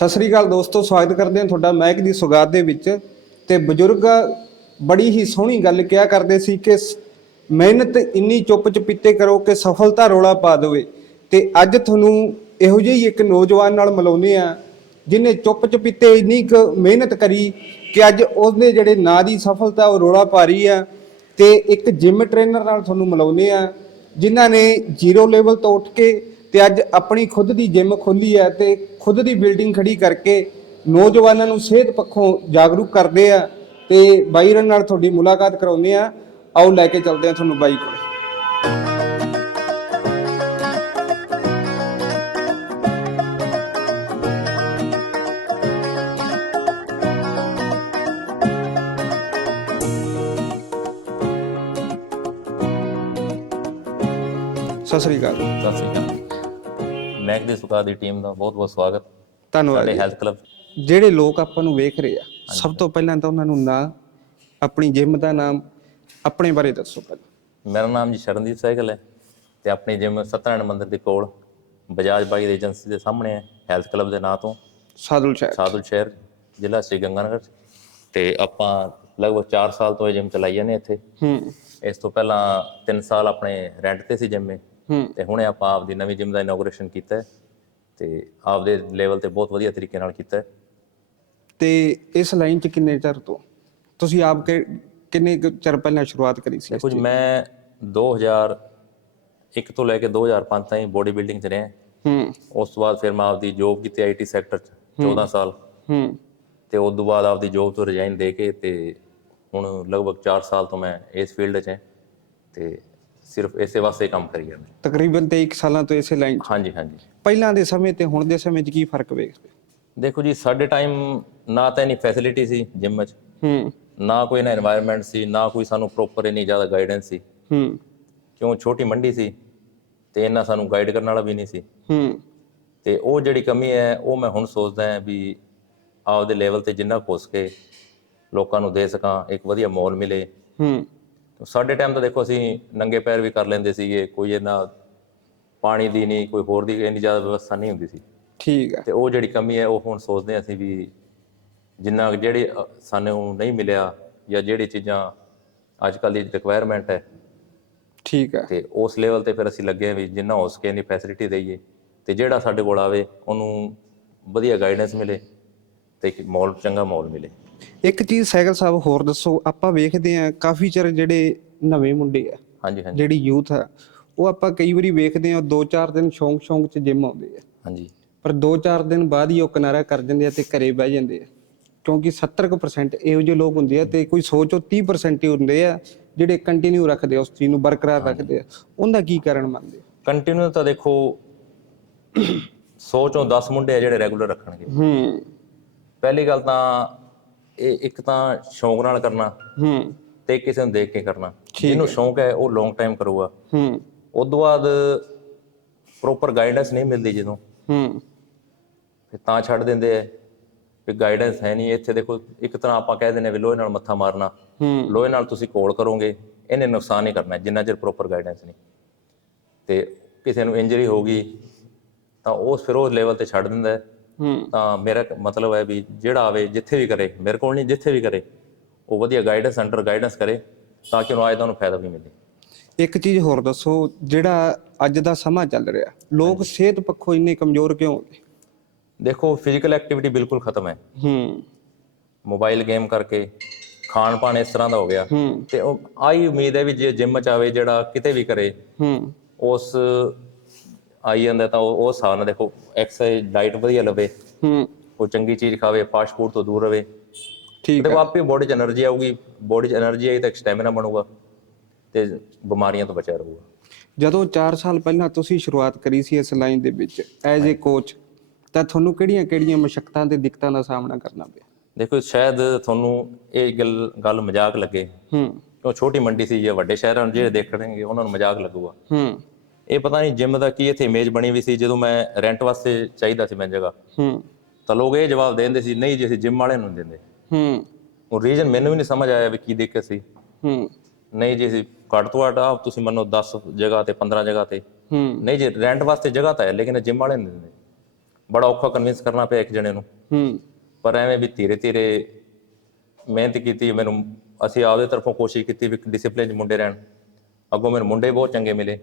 ਸਤਿ ਸ੍ਰੀ ਅਕਾਲ ਦੋਸਤੋ, ਸਵਾਗਤ ਕਰਦੇ ਹਾਂ ਤੁਹਾਡਾ ਮਹਿਕ ਦੀ ਸੁਗਾਤ ਦੇ ਵਿੱਚ। ਤੇ ਬਜ਼ੁਰਗ ਬੜੀ ਹੀ ਸੋਹਣੀ ਗੱਲ ਕਿਹਾ ਕਰਦੇ ਸੀ ਕਿ ਸ- ਮਿਹਨਤ ਇੰਨੀ ਚੁੱਪ ਚਪੀਤੇ ਕਰੋ ਕਿ ਸਫਲਤਾ ਰੋਲਾ ਪਾ ਦੇਵੇ। ਤੇ ਅੱਜ ਤੁਹਾਨੂੰ ਇਹੋ ਜਿਹੀ ਇੱਕ ਨੌਜਵਾਨ ਨਾਲ ਮਿਲਾਉਂਦੇ ਆ ਜਿਨੇ ਚੁੱਪ ਚਪੀਤੇ ਇੰਨੀ ਕੁ ਮਿਹਨਤ ਕਰੀ ਕਿ ਅੱਜ ਉਹਦੇ ਜਿਹੜੇ ਨਾਂ ਦੀ ਸਫਲਤਾ ਉਹ ਰੋਲਾ ਪਾ ਰਹੀ ਆ ਤੇ ਇੱਕ ਜਿਮ ਟ੍ਰੇਨਰ ਨਾਲ ਤੁਹਾਨੂੰ ਮਿਲਾਉਂਦੇ ਆ ਜਿਨ੍ਹਾਂ ਨੇ ਜ਼ੀਰੋ ਲੈਵਲ ਤੋਂ ਉੱਠ ਕੇ ਤੇ ਅੱਜ ਆਪਣੀ ਖੁਦ ਦੀ ਜਿਮ ਖੋਲੀ ਹੈ ਤੇ ਖੁਦ ਦੀ ਬਿਲਡਿੰਗ ਖੜੀ ਕਰਕੇ ਨੌਜਵਾਨਾਂ ਨੂੰ ਸਿਹਤ ਪੱਖੋਂ ਜਾਗਰੂਕ ਕਰਦੇ ਆ ਤੇ ਬਾਈ ਰਨ ਨਾਲ ਤੁਹਾਡੀ ਮੁਲਾਕਾਤ ਕਰਾਉਂਦੇ ਆ। ਆਓ ਲੈ ਕੇ ਚੱਲਦੇ ਆ ਤੁਹਾਨੂੰ ਬਾਈ ਕੋਲ। ਸਤਿ ਸ੍ਰੀ ਅਕਾਲ। ਸਤਿ ਸ਼੍ਰੀ ਅਕਾਲ। ਮੈਕ ਦੇ ਸੁਕਾ ਦੀ ਟੀਮ ਦਾ ਬਹੁਤ ਬਹੁਤ ਸਵਾਗਤ। ਧੰਨਵਾਦ ਸਾਡੇ ਜੀ। ਹੈਲਥ ਕਲੱਬ ਜਿਹੜੇ ਲੋਕ ਆਪਾਂ ਨੂੰ ਵੇਖ ਰਹੇ ਆ ਸਭ ਤੋਂ ਪਹਿਲਾਂ ਤਾਂ ਉਹਨਾਂ ਨੂੰ ਨਾਂ ਆਪਣੀ ਜਿਮ ਦਾ ਨਾਮ ਆਪਣੇ ਬਾਰੇ ਦੱਸੋ ਪਹਿਲਾਂ। ਮੇਰਾ ਨਾਮ ਜੀ ਸ਼ਰਨਦੀਪ ਸਹਿਗਲ ਹੈ ਤੇ ਆਪਣੀ ਜਿਮ ਸਤਨਾਰਾਇਣ ਮੰਦਿਰ ਦੇ ਕੋਲ ਬਜਾਜ ਬਾਈ ਦੀ ਏਜੰਸੀ ਦੇ ਸਾਹਮਣੇ ਹੈ ਹੈਲਥ ਕਲੱਬ ਦੇ ਨਾਂ ਤੋਂ। ਸਾਦੁਲ ਸ਼ਾਹ ਸਾਦੁਲ ਸ਼ਹਿਰ ਜ਼ਿਲ੍ਹਾ ਸ੍ਰੀ ਗੰਗਾਨਗਰ। ਤੇ ਆਪਾਂ ਲਗਭਗ 4 ਸਾਲ ਤੋਂ ਇਹ ਜਿਮ ਚਲਾਈ ਜਾਂਦੇ ਇੱਥੇ। ਹੂੰ। ਇਸ ਤੋਂ ਪਹਿਲਾਂ 3 ਸਾਲ ਆਪਣੇ ਰੈਂਟ ਤੇ ਸੀ ਜਿਮ। ਤੇ ਹੁਣੇ ਆਪਾਂ ਆਪਦੀ ਨਵੀਂ ਜਿਮ ਦਾ ਇਨੋਗ੍ਰੇਸ਼ਨ ਕੀਤਾ ਹੈ ਤੇ ਆਪਦੇ ਲੈਵਲ ਤੇ ਬਹੁਤ ਵਧੀਆ ਤਰੀਕੇ ਨਾਲ ਕੀਤਾ ਹੈ। ਤੇ ਇਸ ਲਾਈਨ 'ਚ ਕਿੰਨੇ ਚਿਰ ਤੋਂ? ਤੁਸੀਂ ਆਪ ਕਿ- ਕਿੰਨੇ ਕੁ ਚਿਰ ਪਹਿਲਾਂ ਸ਼ੁਰੂਆਤ ਕਰੀ ਸੀ ਜੀ ਮੈਂ 2001 ਤੋਂ ਲੈ ਕੇ 2005 ਤਾਈਂ ਬੋਡੀ ਬਿਲਡਿੰਗ 'ਚ ਰਿਹਾ ਹੂੰ। ਉਸ ਤੋਂ ਬਾਅਦ ਫਿਰ ਮੈਂ ਆਪਦੀ ਜੋਬ ਕੀਤੀ ਆਈਟੀ ਸੈਕਟਰ 'ਚ 14 ਸਾਲ। ਹੂੰ। ਤੇ ਉਸ ਤੋਂ ਬਾਅਦ ਆਪਦੀ ਜੋਬ ਤੋਂ ਰਿਜ਼ਾਈਨ ਦੇ ਕੇ ਤੇ ਹੁਣ ਲਗਭਗ 4 ਸਾਲ ਤੋਂ ਮੈਂ ਇਸ ਫੀਲਡ 'ਚ ਹਾਂ। ਤੇ ਸਿਰਫ ਇਸੇ ਵਾਸਤੇ ਕੰਮ ਕਰੀਆ ਮੈਂ ਤਕਰੀਬਨ 23 ਸਾਲਾਂ ਤੋਂ ਇਸੇ ਲਾਈਨ ਹਾਂਜੀ ਹਾਂਜੀ। ਪਹਿਲਾਂ ਦੇ ਸਮੇਂ ਤੇ ਹੁਣ ਦੇ ਸਮੇਂ 'ਚ ਕੀ ਫ਼ਰਕ ਵੇਖਦੇ? ਦੇਖੋ ਜੀ ਸਾਡੇ ਟਾਈਮ ਨਾ ਤਾਂ ਇਨੀ ਫੈਸਿਲਿਟੀ ਸੀ ਜਿਮ 'ਚ ਹੂੰ। ਨਾ ਕੋਈ ਨਾ এনवायरमेंट ਸੀ ਨਾ ਕੋਈ ਸਾਨੂੰ ਪ੍ਰੋਪਰ ਇਨੀ ਜ਼ਿਆਦਾ ਗਾਈਡੈਂਸ ਸੀ। ਹੂੰ। ਕਿਉਂ? ਛੋਟੀ ਮੰਡੀ ਸੀ ਤੇ ਇਹਨਾਂ ਸਾਨੂੰ ਗਾਈਡ ਕਰਨ ਵਾਲਾ ਵੀ ਨਹੀਂ ਸੀ। ਹੂੰ। ਤੇ ਉਹ ਜਿਹੜੀ ਕਮੀ ਹੈ ਉਹ ਮੈਂ ਹੁਣ ਸੋਚਦਾ ਹਾਂ ਵੀ ਆਪਦੇ ਲੈਵਲ ਤੇ ਜਿੰਨਾ ਹੋ ਕੇ ਲੋਕਾਂ ਨੂੰ ਦੇ ਸਕਾਂ ਇੱਕ ਵਧੀਆ ਮੌਲ ਮਿਲੇ। ਹੂੰ। ਸਾਡੇ ਟਾਈਮ ਤਾਂ ਦੇਖੋ ਅਸੀਂ ਨੰਗੇ ਪੈਰ ਵੀ ਕਰ ਲੈਂਦੇ ਸੀਗੇ ਕੋਈ ਇਹਨਾਂ ਪਾਣੀ ਦੀ ਨਹੀਂ ਕੋਈ ਹੋਰ ਦੀ ਇੰਨੀ ਜ਼ਿਆਦਾ ਵਿਵਸਥਾ ਨਹੀਂ ਹੁੰਦੀ ਸੀ। ਠੀਕ ਆ ਤੇ ਉਹ ਜਿਹੜੀ ਕਮੀ ਹੈ ਉਹ ਹੁਣ ਸੋਚਦੇ ਹਾਂ ਅਸੀਂ ਵੀ ਜਿੰਨਾ ਜਿਹੜੀ ਸਾਨੂੰ ਨਹੀਂ ਮਿਲਿਆ ਜਾਂ ਜਿਹੜੀ ਚੀਜ਼ਾਂ ਅੱਜ ਕੱਲ੍ਹ ਦੀ ਰਿਕੁਆਇਰਮੈਂਟ ਹੈ। ਠੀਕ ਆ ਤੇ ਉਸ ਲੈਵਲ ਤੇ ਫਿਰ ਅਸੀਂ ਲੱਗੇ ਹਾਂ ਵੀ ਜਿੰਨਾ ਹੋ ਸਕੇ ਇੰਨੀ ਫੈਸਿਲਿਟੀ ਦਈਏ। ਤੇ ਜਿਹੜਾ ਸਾਡੇ ਕੋਲ ਆਵੇ ਉਹਨੂੰ ਵਧੀਆ ਗਾਈਡੈਂਸ ਮਿਲੇ ਤੇ ਇੱਕ ਮੌਲ ਚੰਗਾ ਮੌਲ ਮਿਲੇ। ਇੱਕ ਚੀਜ਼ ਸਾਈਕਲ ਸਾਹਿਬ ਹੋਰ ਦੱਸੋ ਆਪਾਂ ਵੇਖਦੇ ਆ ਕਾਫੀ ਚਿਰ ਜਿਹੜੇ ਨਵੇਂ ਮੁੰਡੇ ਆ ਹਾਂਜੀ ਹਾਂਜੀ। ਜਿਹੜੀ ਯੂਥ ਆ ਉਹ ਆਪਾਂ ਕਈ ਵਾਰੀ ਵੇਖਦੇ ਆ 2-4 ਦਿਨ ਸ਼ੌਂਕ ਸ਼ੌਂਕ 'ਚ ਜਿਮ ਆਉਂਦੇ ਆ। ਹਾਂਜੀ। ਪਰ 2-4 ਦਿਨ ਬਾਅਦ ਹੀ ਉਹ ਕਿਨਾਰਾ ਕਰ ਜਾਂਦੇ ਆ ਤੇ ਘਰੇ ਬਹਿ ਜਾਂਦੇ ਆ। ਕਿਉਂਕਿ 70% ਇਹੋ ਜਿਹੇ ਲੋਕ ਹੁੰਦੇ ਆ ਤੇ ਕੋਈ ਸੋਚੋ 30% ਹੀ ਹੁੰਦੇ ਆ ਜਿਹੜੇ ਕੰਟੀਨਿਊ ਰੱਖਦੇ ਆ ਉਸ ਚੀਜ਼ ਨੂੰ ਬਰਕਰਾਰ ਰੱਖਦੇ ਆ। ਉਹਦਾ ਕੀ ਕਾਰਨ ਮੰਨਦੇ? ਕੰਟੀਨਿਊ ਤਾਂ ਦੇਖੋ 100 ਚੋਂ 10 ਮੁੰਡੇ ਆ ਜਿਹੜੇ ਰੈਗੂਲਰ ਰੱਖਣਗੇ। ਹੂੰ। ਪਹਿਲੀ ਗੱਲ ਤਾਂ ਇਹ ਇੱਕ ਤਾਂ ਸ਼ੌਂਕ ਨਾਲ ਕਰਨਾ ਹੂੰ। ਤੇ ਕਿਸੇ ਨੂੰ ਦੇਖ ਕੇ ਕਰਨਾ। ਜਿਹਨੂੰ ਸ਼ੌਂਕ ਹੈ ਉਹ ਲੌਂਗ ਟਾਈਮ ਕਰੂਗਾ। ਹੂੰ। ਉਸ ਤੋਂ ਬਾਅਦ ਪ੍ਰੋਪਰ ਗਾਈਡੈਂਸ ਨਹੀਂ ਮਿਲਦੀ ਜਦੋਂ। ਹੂੰ। ਫਿਰ ਤਾਂ ਛੱਡ ਦਿੰਦੇ ਆ ਵੀ ਗਾਈਡੈਂਸ ਹੈ ਨਹੀਂ ਇੱਥੇ ਦੇਖੋ ਇੱਕ ਤਰ੍ਹਾਂ ਆਪਾਂ ਕਹਿ ਦਿੰਦੇ ਆ ਵੀ ਲੋਹੇ ਨਾਲ ਮੱਥਾ ਮਾਰਨਾ। ਹੂੰ। ਲੋਹੇ ਨਾਲ ਤੁਸੀਂ ਕੋਲ ਕਰੋਗੇ ਇਹਨੇ ਨੁਕਸਾਨ ਨਹੀਂ ਕਰਨਾ ਜਿੰਨਾ ਚਿਰ ਪ੍ਰੋਪਰ ਗਾਈਡੈਂਸ ਨਹੀਂ। ਤੇ ਕਿਸੇ ਨੂੰ ਇੰਜਰੀ ਹੋ ਗਈ ਤਾਂ ਉਸ ਫਿਰ ਉਹ ਲੈਵਲ ਤੇ ਛੱਡ ਦਿੰਦਾ ਹੈ। ਤਾਂ ਮੇਰਾ ਮਤਲਬ ਹੈ ਵੀ ਜਿਹੜਾ ਆਵੇ ਜਿੱਥੇ ਵੀ ਕਰੇ ਮੇਰੇ ਕੋਲ ਨਹੀਂ ਜਿੱਥੇ ਵੀ ਕਰੇ ਉਹ ਵਧੀਆ ਗਾਈਡੈਂਸ ਅੰਡਰ ਗਾਈਡੈਂਸ ਕਰੇ ਤਾਂ ਕਿ ਉਹਨੂੰ ਤਾਂ ਉਹਨੂੰ ਫਾਇਦਾ ਵੀ ਮਿਲੇ। ਇੱਕ ਚੀਜ਼ ਹੋਰ ਦੱਸੋ ਜਿਹੜਾ ਅੱਜ ਦਾ ਸਮਾਂ ਚੱਲ ਰਿਹਾ ਲੋਕ ਸਿਹਤ ਪੱਖੋਂ ਇੰਨੇ ਕਮਜ਼ੋਰ ਕਿਉਂ ਹੋ ਗਏ ਦੇਖੋ ਫਿਜ਼ੀਕਲ ਐਕਟੀਵਿਟੀ ਬਿਲਕੁਲ ਖਤਮ ਹੈ। ਹੂੰ। ਮੋਬਾਈਲ ਗੇਮ ਕਰਕੇ ਖਾਣ ਪਾਣ ਇਸ ਤਰ੍ਹਾਂ ਦਾ ਹੋ ਗਿਆ। ਤੇ ਉਹ ਆਈ ਉਮੀਦ ਹੈ ਵੀ ਜੇ ਜਿਮ ਚ ਆਵੇ ਜਿਹੜਾ ਕਿਤੇ ਵੀ ਕਰੇ ਹੂੰ। ਉਸ ਆਈ ਜਾਂਦਾ ਤਾਂ ਉਹ ਉਹ ਸਾਹ ਦੇਖੋ ਐਕਸਰਸਾਈਜ਼ ਡਾਈਟ ਵਧੀਆ ਲਵੇ ਹੂੰ। ਉਹ ਚੰਗੀ ਚੀਜ਼ ਖਾਵੇ ਫਾਸਟ ਫੂਡ ਤੋਂ ਦੂਰ ਰਵੇ। ਠੀਕ ਹੈ। ਤੇ ਆਪੇ ਬੋਡੀ 'ਚ એનર્ਜੀ ਆਊਗੀ ਬੋਡੀ 'ਚ એનર્ਜੀ ਆਈ ਤਾਂ ਸਟੈਮਿਨਾ ਬਣੂਗਾ ਤੇ ਬਿਮਾਰੀਆਂ ਤੋਂ ਬਚਿਆ ਰਹੂਗਾ। ਜਦੋਂ 4 ਸਾਲ ਪਹਿਲਾਂ ਤੁਸੀਂ ਸ਼ੁਰੂਆਤ ਕਰੀ ਸੀ ਇਸ ਲਾਈਨ ਦੇ ਵਿੱਚ ਐਜ਼ ਅ ਕੋਚ ਤਾਂ ਤੁਹਾਨੂੰ ਕਿਹੜੀਆਂ-ਕਿਹੜੀਆਂ ਮੁਸ਼ਕਲਾਂ ਤੇ ਦਿੱਕਤਾਂ ਦਾ ਸਾਹਮਣਾ ਕਰਨਾ ਪਿਆ? ਦੇਖੋ ਸ਼ਾਇਦ ਤੁਹਾਨੂੰ ਇਹ ਗੱਲ ਗੱਲ ਮਜ਼ਾਕ ਲੱਗੇ। ਹੂੰ। ਉਹ ਛੋਟੀ ਮੰਡੀ ਸੀ ਜਾਂ ਵੱਡੇ ਸ਼ਹਿਰਾਂ ਨੂੰ ਜਿਹੜੇ ਦੇਖਣਗੇ ਉਹਨਾਂ ਨੂੰ ਮਜ਼ਾਕ ਲੱਗੂਗਾ। ਹੂੰ। ਇਹ ਪਤਾ ਨਹੀਂ ਜਿਮ ਦਾ ਕੀ ਇੱਥੇ ਇਮੇਜ ਬਣੀ ਵੀ ਸੀ ਜਦੋਂ ਮੈਂ ਰੈਂਟ ਵਾਸਤੇ ਚਾਹੀਦਾ ਸੀ ਮੈਨੂੰ ਜਗ੍ਹਾ। ਹੂੰ। ਤਾਂ ਲੋਕ ਇਹ ਜਵਾਬ ਦੇ ਦਿੰਦੇ ਸੀ ਨਹੀਂ ਜੀ ਅਸੀਂ ਜਿਮ ਵਾਲਿਆਂ ਨੂੰ ਦਿੰਦੇ। ਹੂੰ। ਉਹ ਰੀਜਨ ਮੈਨੂੰ ਵੀ ਨਹੀਂ ਸਮਝ ਆਇਆ ਵੀ ਕੀ ਦਿੱਕਤ ਸੀ। ਹੂੰ। ਨਹੀਂ ਜੀ ਅਸੀਂ ਘੱਟ ਤੋਂ ਘੱਟ ਆ ਤੁਸੀਂ ਮੰਨੋ 10 ਜਗ੍ਹਾ ਤੇ 15 ਜਗ੍ਹਾ ਤੇ। ਹੂੰ। ਨਹੀਂ ਜੀ ਰੈਂਟ ਵਾਸਤੇ ਜਗ੍ਹਾ ਤਾਂ ਹੈ ਲੇਕਿਨ ਜਿਮ ਵਾਲੇ ਨਹੀਂ ਦਿੰਦੇ। ਬੜਾ ਔਖਾ ਕਨਵਿੰਸ ਕਰਨਾ ਪਿਆ ਇੱਕ ਜਣੇ ਨੂੰ। ਹੂੰ। ਪਰ ਐਵੇਂ ਵੀ ਧੀਰੇ ਧੀਰੇ ਮਿਹਨਤ ਕੀਤੀ ਮੈਨੂੰ ਅਸੀਂ ਆਪਦੇ ਤਰਫੋਂ ਕੋਸ਼ਿਸ਼ ਕੀਤੀ ਵੀ ਡਿਸਪਲਿਨ 'ਚ ਮੁੰਡੇ ਰਹਿਣ। ਅੱਗੋਂ ਮੈਨੂੰ ਮੁੰਡੇ ਬਹੁਤ ਚੰਗੇ ਮਿਲੇ।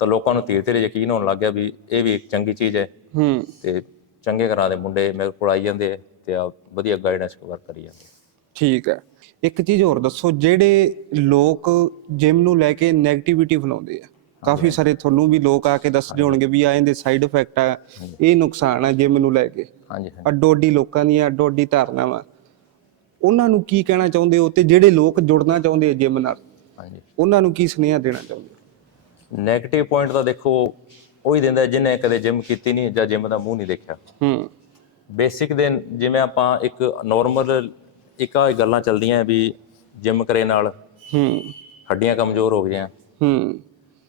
ਤਾਂ ਲੋਕਾਂ ਨੂੰ ਧੀਰੇ ਧੀਰੇ ਯਕੀਨ ਹੋਣ ਲੱਗ ਗਿਆ ਵੀ ਇਹ ਵੀ ਇੱਕ ਚੰਗੀ ਚੀਜ਼ ਹੈ। ਹੂੰ। ਤੇ ਚੰਗੇ ਘਰਾਂ ਦੇ ਮੁੰਡੇ ਮੇਰੇ ਕੋਲ ਆਈ ਜਾਂਦੇ ਤੇ ਆ ਵਧੀਆ ਗਾਈਡੈਂਸ ਵਰਕ ਕਰੀ ਜਾਂਦੇ ਠੀਕ ਹੈ। ਇੱਕ ਚੀਜ਼ ਹੋਰ ਦੱਸੋ ਜਿਹੜੇ ਲੋਕ ਜਿਮ ਨੂੰ ਲੈ ਕੇ 네ਗੇਟਿਵਿਟੀ ਫੈਲਾਉਂਦੇ ਆ ਕਾਫੀ ਸਾਰੇ ਤੁਹਾਨੂੰ ਵੀ ਲੋਕ ਆ ਕੇ ਦੱਸਦੇ ਹੋਣਗੇ ਵੀ ਆ ਇਹਦੇ ਸਾਈਡ ਇਫੈਕਟ ਆ ਇਹ ਨੁਕਸਾਨ ਆ ਜਿਮ ਨੂੰ ਲੈ ਕੇ। ਹਾਂਜੀ ਹਾਂਜੀ। ਅੱਡੋ ਅੱਡੀ ਲੋਕਾਂ ਦੀਆਂ ਅੱਡੋ ਅੱਡੀ ਧਾਰਨਾਵਾਂ। ਉਹਨਾਂ ਨੂੰ ਕੀ ਕਹਿਣਾ ਚਾਹੁੰਦੇ ਹੋ ਤੇ ਜਿਹੜੇ ਲੋਕ ਜੁੜਨਾ ਚਾਹੁੰਦੇ ਆ ਜਿਮ ਨਾਲ? ਹਾਂਜੀ। ਉਹਨਾਂ ਨੂੰ ਕੀ ਸੁਨੇਹਾ ਦੇਣਾ ਚਾਹੁੰਦੇ ਹੋ? 네ਗੇਟਿਵ ਪੁਆਇੰਟ ਤਾਂ ਦੇਖੋ ਉਹੀ ਦਿੰਦਾ ਜਿਹਨੇ ਕਦੇ ਜਿਮ ਕੀਤੀ ਨਹੀਂ ਜਾਂ ਜਿਮ ਦਾ ਮੂੰਹ ਨਹੀਂ ਦੇਖਿਆ। ਹੂੰ। ਬੇਸਿਕ ਦੇ ਜਿਵੇਂ ਆਪਾਂ ਇੱਕ ਨਾਰਮਲ ਇੱਕ ਆ ਗੱਲਾਂ ਚੱਲਦੀਆਂ ਵੀ ਜਿਮ ਕਰੇ ਨਾਲ। ਹੂੰ। ਹੱਡੀਆਂ ਕਮਜ਼ੋਰ ਹੋ ਗਈਆਂ। ਹੂੰ।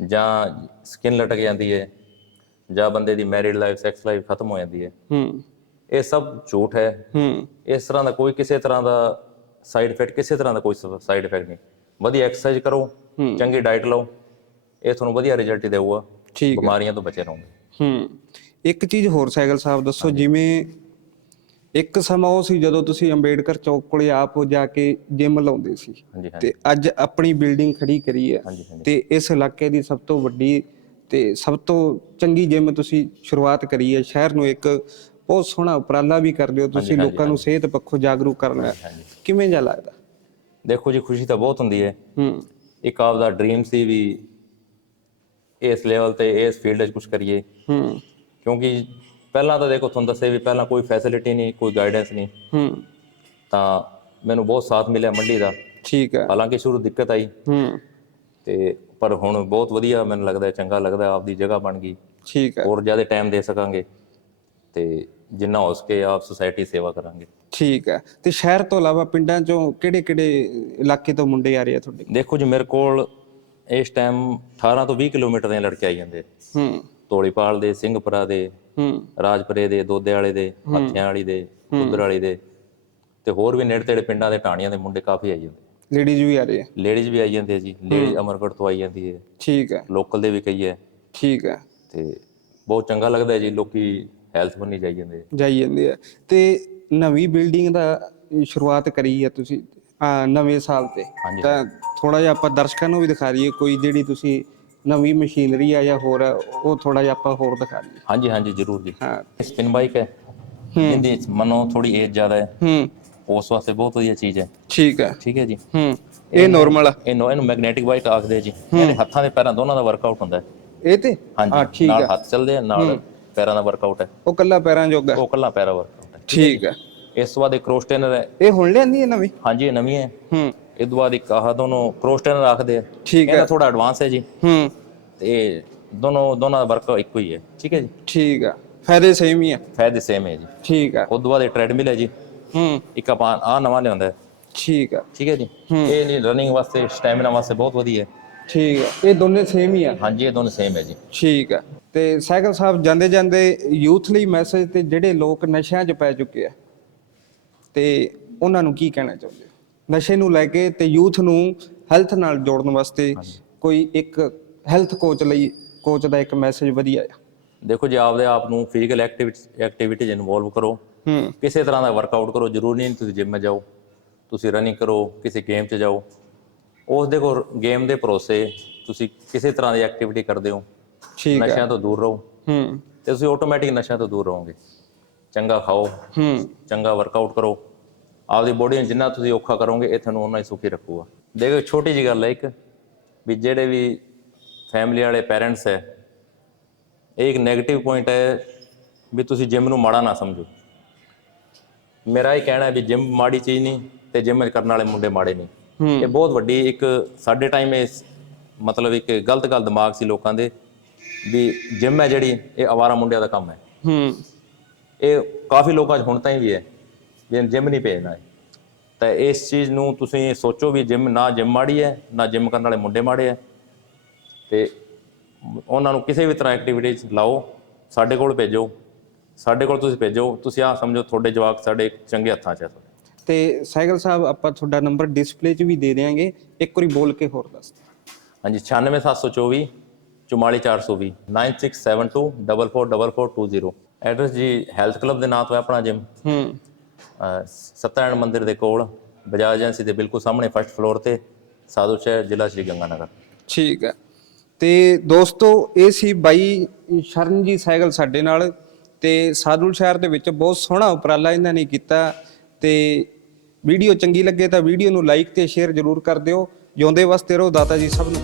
ਜਾਂ ਸਕਿਨ ਲਟਕ ਜਾਂਦੀ ਹੈ ਜਾਂ ਬੰਦੇ ਦੀ ਮੈਰਿਡ ਲਾਈਫ ਸੈਕਸ ਲਾਈਫ ਖਤਮ ਹੋ ਜਾਂਦੀ ਹੈ ਹੂੰ। ਇਹ ਸਭ ਝੂਠ ਹੈ। ਹੂੰ। ਇਸ ਤਰ੍ਹਾਂ ਦਾ ਕੋਈ ਕਿਸੇ ਤਰ੍ਹਾਂ ਦਾ ਸਾਈਡ ਇਫੈਕਟ ਕਿਸੇ ਤਰ੍ਹਾਂ ਦਾ ਕੋਈ ਸਾਈਡ ਇਫੈਕਟ ਨਹੀਂ। ਵਧੀਆ ਐਕਸਰਸਾਈਜ਼ ਕਰੋ। ਚੰਗੀ ਡਾਈਟ ਲਓ। ਇਹ ਤੁਹਾਨੂੰ ਵਧੀਆ ਰਿਜ਼ਲਟ ਦੇਊਗਾ ਠੀਕ ਹੈ। ਬਿਮਾਰੀਆਂ ਤੋਂ ਬਚੇ ਰਹੋਗੇ। ਹੂੰ ਇੱਕ ਚੀਜ਼ ਹੋਰ ਸਾਈਕਲ ਸਾਹਿਬ ਦੱਸੋ ਜਿਵੇਂ ਇੱਕ ਸਮਾਂ ਉਹ ਸੀ ਜਦੋਂ ਤੁਸੀਂ ਅੰਬੇਡਕਰ ਚੌਕ ਕੋਲੇ ਆਪ ਜਾ ਕੇ ਜਿਮ ਲਾਉਂਦੇ ਸੀ ਹਾਂਜੀ ਹਾਂਜੀ। ਤੇ ਅੱਜ ਆਪਣੀ ਬਿਲਡਿੰਗ ਖੜੀ ਕਰੀ ਹੈ ਹਾਂਜੀ ਹਾਂਜੀ। ਤੇ ਇਸ ਇਲਾਕੇ ਦੀ ਸਭ ਤੋਂ ਵੱਡੀ ਤੇ ਸਭ ਤੋਂ ਚੰਗੀ ਜਿਮ ਤੁਸੀਂ ਸ਼ੁਰੂਆਤ ਕਰੀ ਹੈ ਸ਼ਹਿਰ ਨੂੰ ਇੱਕ ਬਹੁਤ ਸੋਹਣਾ ਉਪਰਾਲਾ ਵੀ ਕਰਦੇ ਹੋ ਤੁਸੀਂ ਹਾਂਜੀ, ਲੋਕਾਂ ਨੂੰ ਸਿਹਤ ਪੱਖੋਂ ਜਾਗਰੂਕ ਕਰਨਾ ਹਾਂਜੀ ਕਿਵੇਂ ਜਿਹਾ ਲੱਗਦਾ? ਦੇਖੋ ਜੀ ਖੁਸ਼ੀ ਤਾਂ ਬਹੁਤ ਹੁੰਦੀ ਹੈ। ਹੂੰ। ਇੱਕ ਆਪ ਦਾ ਡ੍ਰੀਮ ਸੀ ਵੀ ਇਸ ਲੈਵਲ ਤੇ ਇਸ ਫੀਲਡ 'ਚ ਕੁਝ ਕਰੀਏ। ਹੂੰ। ਕਿਉਂਕਿ ਪਹਿਲਾਂ ਤਾਂ ਦੇਖੋ ਤੁਹਾਨੂੰ ਦੱਸਿਆ ਵੀ ਪਹਿਲਾਂ ਕੋਈ ਫੈਸਿਲਿਟੀ ਨਹੀਂ ਕੋਈ ਗਾਈਡੈਂਸ ਨਹੀਂ। ਹੂੰ। ਤਾਂ ਮੈਨੂੰ ਬਹੁਤ ਸਾਥ ਮਿਲਿਆ ਮੰਡੀ ਦਾ। ਠੀਕ ਹੈ। ਹਾਲਾਂਕਿ ਸ਼ੁਰੂ ਦਿੱਕਤ ਆਈ। ਹੂੰ। ਤੇ ਪਰ ਹੁਣ ਬਹੁਤ ਵਧੀਆ ਮੈਨੂੰ ਲੱਗਦਾ ਚੰਗਾ ਲੱਗਦਾ ਆਪਦੀ ਜਗ੍ਹਾ ਬਣ ਗਈ। ਠੀਕ ਹੈ। ਹੋਰ ਜ਼ਿਆਦਾ ਟਾਈਮ ਦੇ ਸਕਾਂਗੇ। ਤੇ ਜਿੰਨਾ ਹੋ ਸਕੇ ਆਪ ਸੁਸਾਇਟੀ ਸੇਵਾ ਕਰਾਂਗੇ। ਠੀਕ ਹੈ। ਤੇ ਸ਼ਹਿਰ ਤੋਂ ਇਲਾਵਾ ਪਿੰਡਾਂ ਚੋਂ ਕਿਹੜੇ ਕਿਹੜੇ ਇਲਾਕੇ ਤੋਂ ਮੁੰਡੇ ਆ ਰਹੇ ਆ ਤੁਹਾਡੇ? ਦੇਖੋ ਜੀ ਮੇਰੇ ਕੋਲ ਇਸ ਟਾਈਮ 18 ਤੋਂ 20 ਕਿਲੋਮੀਟਰ ਦੇ ਲੜਕੇ ਆਈ ਜਾਂਦੇ ਹੂੰ। ਧੋਲੀਪਾਲ ਦੇ ਸਿੰਘਪੁਰਾ ਦੇ ਹੂੰ। ਰਾਜਪੁਰੇ ਦੇ ਦੋਦੇ ਵਾਲੇ ਦੇ ਹੱਥਿਆਂ ਵਾਲੀ ਦੇ ਉਧਰ ਵਾਲੀ ਦੇ ਤੇ ਹੋਰ ਵੀ ਨੇੜੇ ਤੇੜੇ ਪਿੰਡਾਂ ਦੇ ਟਾਣੀਆਂ ਦੇ ਮੁੰਡੇ ਕਾਫੀ ਆਈ ਜਾਂਦੇ। ਲੇਡੀਜ਼ ਵੀ ਆ ਰਹੇ ਆ। ਲੇਡੀਜ਼ ਵੀ ਆਈ ਜਾਂਦੇ ਆ ਜੀ। ਲੇਡੀ ਅਮਰਗੜ੍ਹ ਤੋਂ ਆਈ ਜਾਂਦੀ ਹੈ। ਠੀਕ ਹੈ। ਲੋਕਲ ਦੇ ਵੀ ਕਈ ਹੈ। ਠੀਕ ਹੈ। ਤੇ ਬਹੁਤ ਚੰਗਾ ਲੱਗਦਾ ਹੈ ਜੀ ਲੋਕੀ ਹੈਲਥ ਬੰਨੀ ਜਾਈ ਜਾਂਦੇ। ਜਾਈ ਜਾਂਦੇ ਆ। ਤੇ ਨਵੀਂ ਬਿਲਡਿੰਗ ਦਾ ਸ਼ੁਰੂਆਤ ਕਰੀ ਹੈ ਤੁਸੀਂ ਨਵੇਂ ਸਾਲ ਤੇ। ਹਾਂਜੀ। ਤਾਂ ਥੋੜਾ ਜਿਹਾ ਆਪਾਂ ਦਰਸ਼ਕਾਂ ਨੂੰ ਵੀ ਦਿਖਾ ਦਈਏ ਕੋਈ ਜਿਹੜੀ ਤੁਸੀਂ ਨਵੀਂ ਮਸ਼ੀਨਰੀ ਆ ਜਾਂ ਹੋਰ ਆ, ਉਹ ਥੋੜਾ ਜਿਹਾ ਆਪਾਂ ਹੋਰ ਦਿਖਾ ਦਈਏ। ਹਾਂਜੀ ਹਾਂਜੀ ਜ਼ਰੂਰ ਜੀ। ਹਾਂ। ਸਪਿਨ ਬਾਈਕ ਹੈ। ਇਹਦੀ ਮਨੋ ਥੋੜੀ ਏਜ ਜ਼ਿਆਦਾ ਹੈ। ਹੂੰ। ਉਸ ਵਾਸਤੇ ਬਹੁਤ ਵਧੀਆ ਚੀਜ਼ ਹੈ। ਠੀਕ ਹੈ। ਠੀਕ ਹੈ ਜੀ। ਹੂੰ। ਇਹ ਨਾਰਮਲ ਆ। ਇਹਨੂੰ ਇਹਨੂੰ ਮੈਗਨੈਟਿਕ ਬਾਈਕ ਆਖਦੇ ਆ ਜੀ। ਇਹਦੇ ਹੱਥਾਂ ਦੇ ਪੈਰਾਂ ਦੋਨਾਂ ਦਾ ਵਰਕਆਊਟ ਹੁੰਦਾ ਹੈ। ਇਹ ਤੇ? ਹਾਂ ਹਾਂਜੀ ਠੀਕ ਨਾਲ ਹੱਥ ਚੱਲਦੇ ਆ ਨਾਲ ਪੈਰਾਂ ਦਾ ਵਰਕਆਊਟ ਹੈ। ਉਹ ਕੱਲਾ ਪੈਰਾਂ ਜੋਗਾ ਉਹ ਕੱਲਾ ਪੈਰਾ ਵਰਕਆਊਟ ਹੈ। ਠੀਕ ਹੈ। ਇਸ ਤੋਂ ਬਾਅਦ ਇੱਕ ਕ੍ਰੋਸ ਟ੍ਰੇਨਰ ਹੈ। ਇਹ ਹੁਣ ਲਿਆਂਦੀ ਹੈ ਨਵੀਂ? ਹਾਂਜੀ ਇਹ ਨਵੀਂ ਹੈ। ਹੂੰ। ਇਹ ਤੋਂ ਬਾਅਦ ਇੱਕ ਆਹ ਦੋਨੋਂ ਕ੍ਰੋਸ ਟ੍ਰੇਨਰ ਆਖਦੇ ਆ। ਠੀਕ ਹੈ। ਇਹਦਾ ਥੋੜਾ ਐਡਵਾਂਸ ਹੈ ਜੀ। ਹੂੰ। ਤੇ ਦੋਨੋਂ ਦੋਨਾਂ ਦਾ ਵਰਕ ਇੱਕੋ ਹੀ ਹੈ। ਠੀਕ ਹੈ ਜੀ? ਠੀਕ ਆ। ਫਾਇਦੇ ਸੇਮ ਹੀ ਆ। ਫਾਇਦੇ ਸੇਮ ਹੈ ਜੀ। ਠੀਕ ਆ। ਉਸ ਤੋਂ ਬਾਅਦ ਇਹ ਟ੍ਰੈਡਮਿਲ ਹੈ ਜੀ। ਹੂੰ। ਇੱਕ ਆਪਾਂ ਆ ਨਵਾਂ ਲਿਆਂਦਾ ਹੈ। ਠੀਕ ਆ। ਠੀਕ ਹੈ ਜੀ? ਇਹ ਨਹੀਂ ਰਨਿੰਗ ਵਾਸਤੇ ਸਟੈਮਿਨਾ ਵਾਸਤੇ ਬਹੁਤ ਵਧੀਆ ਹੈ। ਠੀਕ ਆ। ਇਹ ਦੋਨੇ ਸੇਮ ਹੀ ਆ। ਹਾਂਜੀ ਇਹ ਦੋਨੋਂ ਸੇਮ ਹੈ ਜੀ। ਠੀਕ ਆ। ਤੇ ਸਾਈਕਲ ਸਾਹਿਬ ਜਾਂਦੇ ਜਾਂਦੇ ਯੂਥ ਲਈ ਮੈਸੇਜ ਤੇ ਜਿਹੜੇ ਲੋਕ ਨਸ਼ਿਆਂ 'ਚ ਪੈ ਚੁੱਕੇ ਆ ਤੇ ਉਹਨਾਂ ਨੂੰ ਕੀ ਕਹਿਣਾ ਚਾਹੁੰਦੇ ਹੋ ਨਸ਼ੇ ਨੂੰ ਲੈ ਕੇ ਤੇ ਯੂਥ ਨੂੰ ਹੈਲਥ ਨਾਲ ਜੋੜਨ ਵਾਸਤੇ ਕੋਈ ਇੱਕ ਹੈਲਥ ਕੋਚ ਲਈ ਕੋਚ ਦਾ ਇੱਕ ਮੈਸੇਜ ਵਧੀਆ ਆ। ਦੇਖੋ ਜੀ ਆਪਦੇ ਆਪ ਨੂੰ ਫਿਜ਼ੀਕਲ ਐਕਟੀਵਿਟੀ ਐਕਟੀਵਿਟੀ 'ਚ ਇਨਵੋਲਵ ਕਰੋ। ਹੂੰ। ਕਿਸੇ ਤਰ੍ਹਾਂ ਦਾ ਵਰਕਆਊਟ ਕਰੋ ਜ਼ਰੂਰੀ ਨਹੀਂ ਤੁਸੀਂ ਜਿਮ ਜਾਓ। ਤੁਸੀਂ ਰਨਿੰਗ ਕਰੋ ਕਿਸੇ ਗੇਮ 'ਚ ਜਾਓ। ਉਸ ਦੇ ਕੋਲ ਗੇਮ ਦੇ ਭਰੋਸੇ ਤੁਸੀਂ ਕਿਸੇ ਤਰ੍ਹਾਂ ਦੀ ਐਕਟੀਵਿਟੀ ਕਰਦੇ ਹੋ ਠੀਕ ਆ। ਨਸ਼ਿਆਂ ਤੋਂ ਦੂਰ ਰਹੋ। ਹੂੰ। ਤੇ ਤੁਸੀਂ ਆਟੋਮੈਟਿਕ ਨਸ਼ਿਆਂ ਤੋਂ ਦੂਰ ਰਹੋਗੇ। ਚੰਗਾ ਖਾਓ ਹੂੰ। ਚੰਗਾ ਵਰਕਆਊਟ ਕਰੋ। ਆਪਦੀ ਬੋਡੀ ਨੂੰ ਜਿੰਨਾ ਤੁਸੀਂ ਔਖਾ ਕਰੋਗੇ ਇਹ ਤੁਹਾਨੂੰ ਉਹਨਾਂ ਹੀ ਸੁਖੀ ਰੱਖੂਗਾ। ਦੇਖੋ ਛੋਟੀ ਜੀ ਗੱਲ ਹੈ ਇੱਕ ਵੀ ਜਿਹੜੇ ਵੀ ਫੈਮਿਲੀ ਵਾਲੇ ਪੈਰੈਂਟਸ ਹੈ ਇਹ ਇੱਕ 네ਗੇਟਿਵ ਪੁਆਇੰਟ ਹੈ ਵੀ ਤੁਸੀਂ ਜਿਮ ਨੂੰ ਮਾੜਾ ਨਾ ਸਮਝੋ। ਮੇਰਾ ਇਹ ਕਹਿਣਾ ਹੈ ਵੀ ਜਿਮ ਮਾੜੀ ਚੀਜ਼ ਨਹੀਂ ਤੇ ਜਿਮ ਕਰਨ ਵਾਲੇ ਮੁੰਡੇ ਮਾੜੇ ਨਹੀਂ। ਇਹ ਬਹੁਤ ਵੱਡੀ ਇੱਕ ਸਾਡੇ ਟਾਈਮ ਇਹ ਮਤਲਬ ਇੱਕ ਗਲਤ ਗੱਲ ਦਿਮਾਗ ਸੀ ਲੋਕਾਂ ਦੇ ਵੀ ਜਿਮ ਹੈ ਜਿਹੜੀ ਇਹ ਆਵਾਰਾ ਮੁੰਡਿਆਂ ਦਾ ਕੰਮ ਹੈ। ਹੂੰ। ਇਹ ਕਾਫੀ ਲੋਕਾਂ 'ਚ ਹੁਣ ਤਾਈਂ ਵੀ ਹੈ। ਵੀ ਜਿਮ ਨਹੀਂ ਭੇਜਣਾ ਹੈ ਤਾਂ ਇਸ ਚੀਜ਼ ਨੂੰ ਤੁਸੀਂ ਸੋਚੋ ਵੀ ਜਿਮ ਨਾ ਜਿਮ ਮਾੜੀ ਹੈ ਨਾ ਜਿਮ ਕਰਨ ਵਾਲੇ ਮੁੰਡੇ ਮਾੜੇ ਹੈ। ਤੇ ਉਹਨਾਂ ਨੂੰ ਕਿਸੇ ਵੀ ਤਰ੍ਹਾਂ ਐਕਟੀਵਿਟੀ 'ਚ ਲਾਓ ਸਾਡੇ ਕੋਲ ਭੇਜੋ ਸਾਡੇ ਕੋਲ ਤੁਸੀਂ ਭੇਜੋ ਤੁਸੀਂ ਆਹ ਸਮਝੋ ਤੁਹਾਡੇ ਜਵਾਕ ਸਾਡੇ ਚੰਗੇ ਹੱਥਾਂ 'ਚ ਹੈ ਤੇ ਸਾਈਕਲ ਸਾਹਿਬ ਆਪਾਂ ਤੁਹਾਡਾ ਨੰਬਰ ਡਿਸਪਲੇ 'ਚ ਵੀ ਦੇ ਦੇਵਾਂਗੇ ਇੱਕ ਵਾਰੀ ਬੋਲ ਕੇ ਹੋਰ ਦੱਸ ਦਿਓ। ਹਾਂਜੀ 96724 44420 9672444420 ਐਡਰੈਸ ਜੀ ਹੈਲਥ ਕਲੱਬ ਦੇ ਨਾਂ ਤੋਂ ਹੈ ਆਪਣਾ ਜਿਮ। ਹੂੰ। ਸਤਨਾਰਾਇਣ ਮੰਦਿਰ ਦੇ ਕੋਲ ਬਜਾਜ ਏਜੰਸੀ ਦੇ ਬਿਲਕੁਲ ਸਾਹਮਣੇ ਫਸਟ ਫਲੋਰ ਤੇ ਸਾਧੂ ਸ਼ਹਿਰ, ਜ਼ਿਲ੍ਹਾ ਸ਼੍ਰੀ ਗੰਗਾਨਗਰ। ਠੀਕ ਹੈ। ਤੇ ਦੋਸਤੋ, ਇਹ ਸੀ ਬਾਈ ਸ਼ਰਨਜੀ ਸਾਈਕਲ ਸਾਡੇ ਨਾਲ ਤੇ ਸਾਧੂ ਸ਼ਹਿਰ ਦੇ ਵਿੱਚ ਬਹੁਤ ਸੋਹਣਾ ਉਪਰਾਲਾ ਇਹਨਾਂ ਨੇ ਕੀਤਾ ਤੇ ਵੀਡੀਓ ਚੰਗੀ ਲੱਗੇ ਤਾਂ ਵੀਡੀਓ ਨੂੰ ਲਾਈਕ ਤੇ ਸ਼ੇਅਰ ਜ਼ਰੂਰ ਕਰ ਦਿਓ। ਜਿਉਂਦੇ ਵਸਤੇ ਰਹੋ, ਦਾਤਾ ਜੀ ਸਭ ਨੂੰ